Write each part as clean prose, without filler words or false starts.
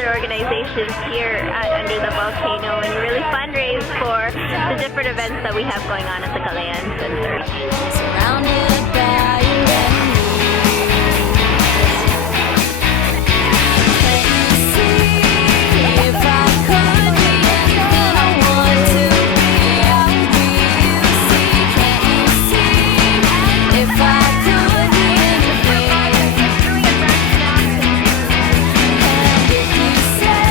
other organizations here at Under the Volcano and really fundraise for the different events that we have going on at the Kababayan Center. Surrounded by your memories. Let me see if I could be anything I want to be. I would be you. See, can't you see? If I could be anything. And if you say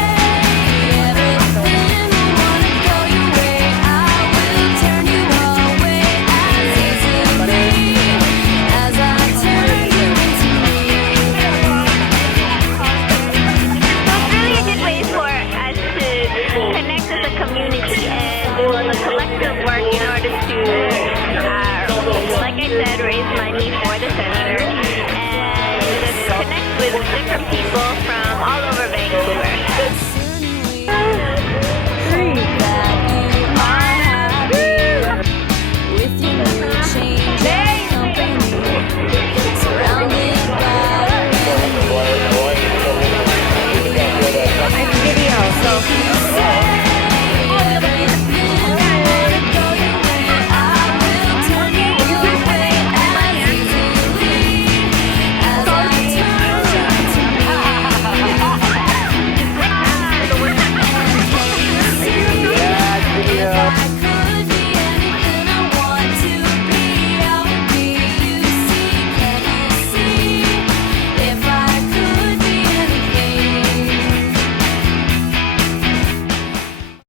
everything will wanna go your way, I will turn you away as easily as I turn you into me. So it's really a good way for us to connect as a community and do a collective work in order to, like I said, raise money for the center and just connect with different people from all over Vancouver.